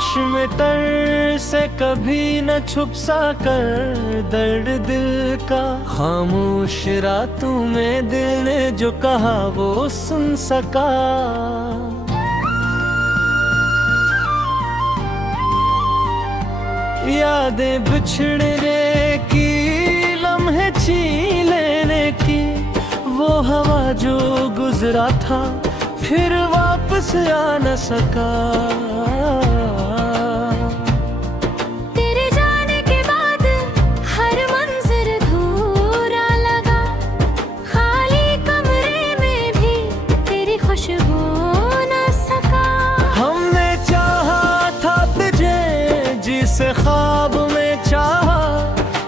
चश्मे तर से कभी न छुप सा कर दर्द दिल का। खामोश रातों में दिल ने जो कहा वो सुन सका। यादें बिछड़ने की, लम्हे छीन लेने की, वो हवा जो गुजरा था फिर वापस आ न सका। तेरे जाने के बाद हर मंजर अधूरा लगा। खाली कमरे में भी तेरी खुशबू न सका। हमने चाहा था तुझे जिसे ख्वाब में चाहा,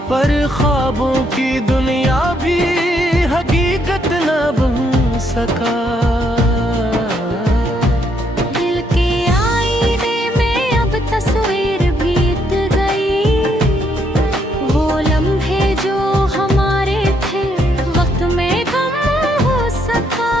पर ख्वाबों की दुनिया भी हकीकत न बन सका। दिल के आईने में अब तस्वीर बीत गई। वो लम्हे जो हमारे थे वक्त में कम हो सका।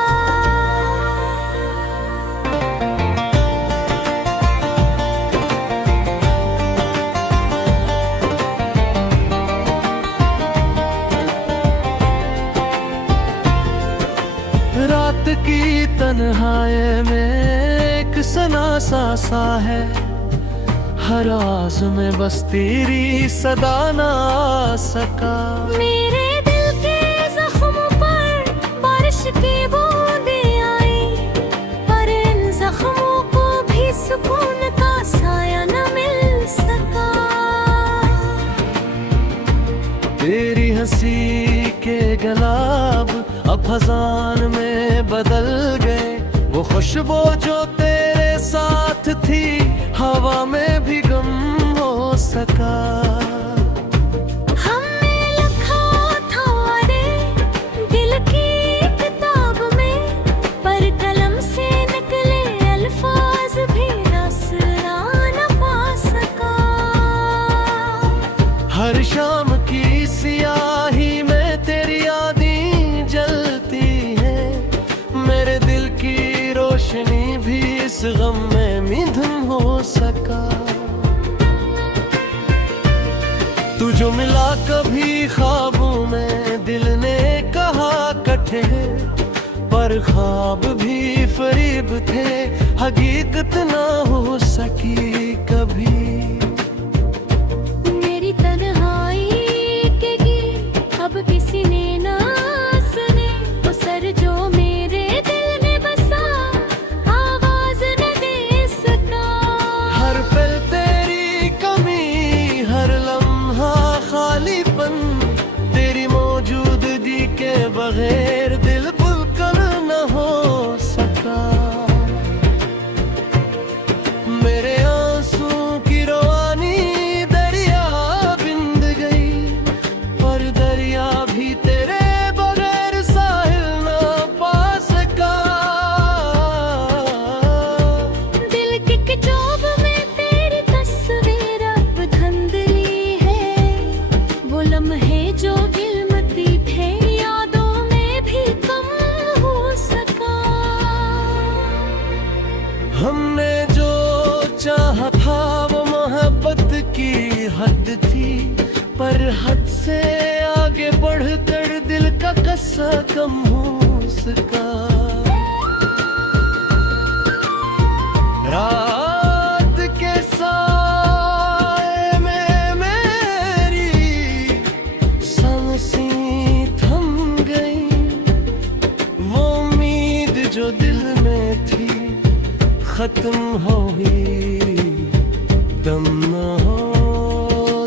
रात की तन्हाई में एक सनासा सा है, हर आवाज में बस तेरी सदा ना आ सका। मेरे दिल के जख्म पर बारिश की बूंदें आई, पर इन जख्मों को भी सुकून का साया न मिल सका। तेरी हंसी के गुलाब अब खजान में बदल गए। वो खुशबू जो तेरे साथ थी हवा में भी गम हो सका। हमने लिखा था रे दिल की किताब में, पर कलम से निकले अल्फाज भी आसरा न पा सका। हर शाम की सियाही में तेरी यादें जलती हैं। मेरे दिल की रोशनी भी इस गम में मिधुम हो सका। तू जो मिला कभी ख्वाबों में, दिल ने कहा कटे, पर ख्वाब भी फरेब थे, हकीकत ना हो सकी कभी। मेरी तन्हाई के गीत अब किसी ने ना सुने। वो सर जो मेरे दिल में बसा आवाज न दे सका। हर पल तेरी कमी, हर लम्हा खालीपन, तेरी मौजूदगी के बगैर दिल पुलकर न हो सका। मेरे आंसू की रवानी दरिया बिंद गई, पर दरिया भी तेरे बगैर साहिल न पा सका। दिल की किताब में तेरी तस्वीर अब धुंधली है। वो लम्हे जो गिलमती थे यादों में भी कम हो सका। हमने जो चाहा था वो मोहब्बत की हद थी, पर हद से आगे बढ़कर दिल का कस्सा कम हो सका। रात के साए में मेरी सांसें थम गई। वो उम्मीद जो दिल में थी खत्म हो गई, दम न हो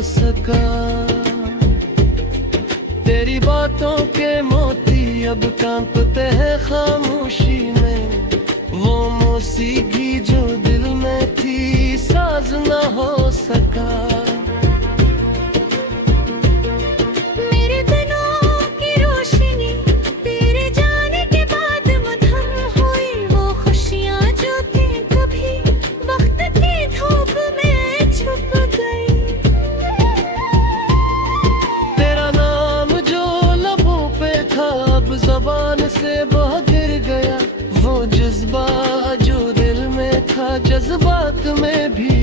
सका। तेरी बातों के मोती अब कांपते हैं खामोशी में। वो मौसीकी जो दिल में थी साज न हो सका। मेरे दिनों की रोशनी तेरे जाने के बाद मधुम हुई। वो खुशियाँ जो थी कभी वक्त की धूप में छुप गई। तेरा नाम जो लबों पे था अब जबान से बह गिर गया। वो जज्बा जो दिल में था जज्बात में भी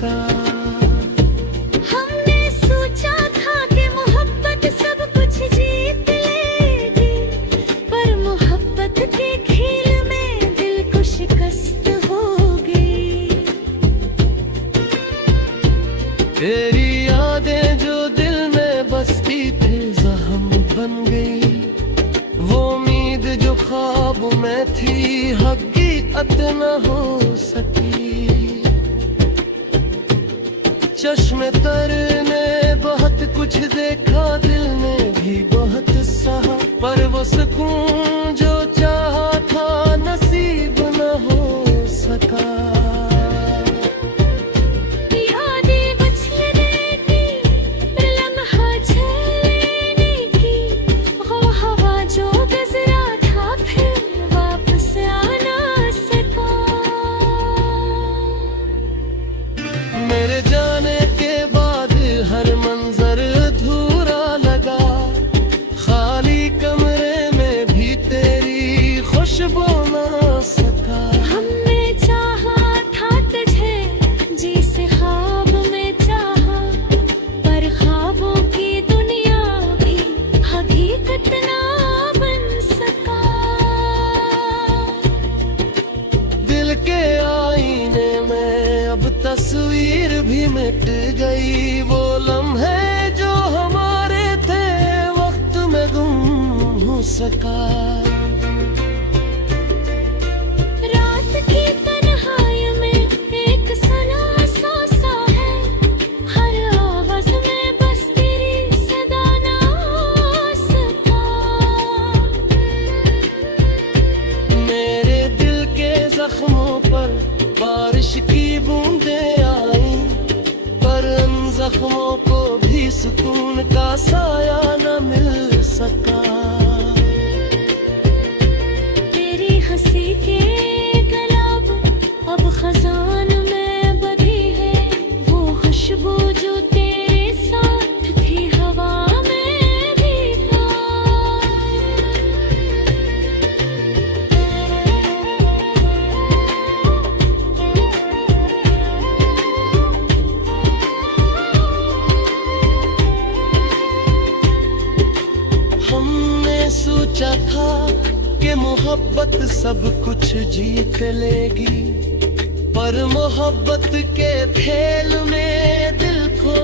सका। हमने सोचा था कि मोहब्बत सब कुछ जीत लेगी, पर मोहब्बत के खेल में दिल को शिकस्त होगी। तेरी यादें जो दिल में बसती थी जख्म बन गई, वो उम्मीद जो ख्वाब में थी हकीकत न हो सकी। चश्मे तर ने बहुत कुछ देखा, दिल ने भी बहुत सहा, पर वो सुकून जो चाहा था नसीब न हो सका। यादें बचने की, लम्हा झेलने की, वो हवा जो गुजरा था फिर वापस आ ना सका। मेरे जाने के बाद हर मंजर अधूरा लगा, खाली कमरे में भी तेरी खुशबू ना सका। हमने चाहा था तुझे जिसे ख्वाब में चाहा, पर ख्वाबों की दुनिया भी हकीकत ना बन सका। दिल के आईने में अब तस्वीर भी मिट गई, वो लम्हे जो हमारे थे वक्त में गुम हो सका। रात की तन्हाई में एक सन्नाटा सा है, हर आवाज में बस तेरी सदा ना आ सका। मेरे दिल के जख्मों पर बारिश की बूंदें आई, पर उन जख्मों को भी सुकून का साया न मिल सका। तेरी हंसी के गुलाब अब खजान में बधी है, वो खुशबू जो तेरे साथ थी हवा में भीगा। हमने सोचा था कि मोहब्बत सब कुछ जीत लेगी, पर मोहब्बत के खेल में दिल को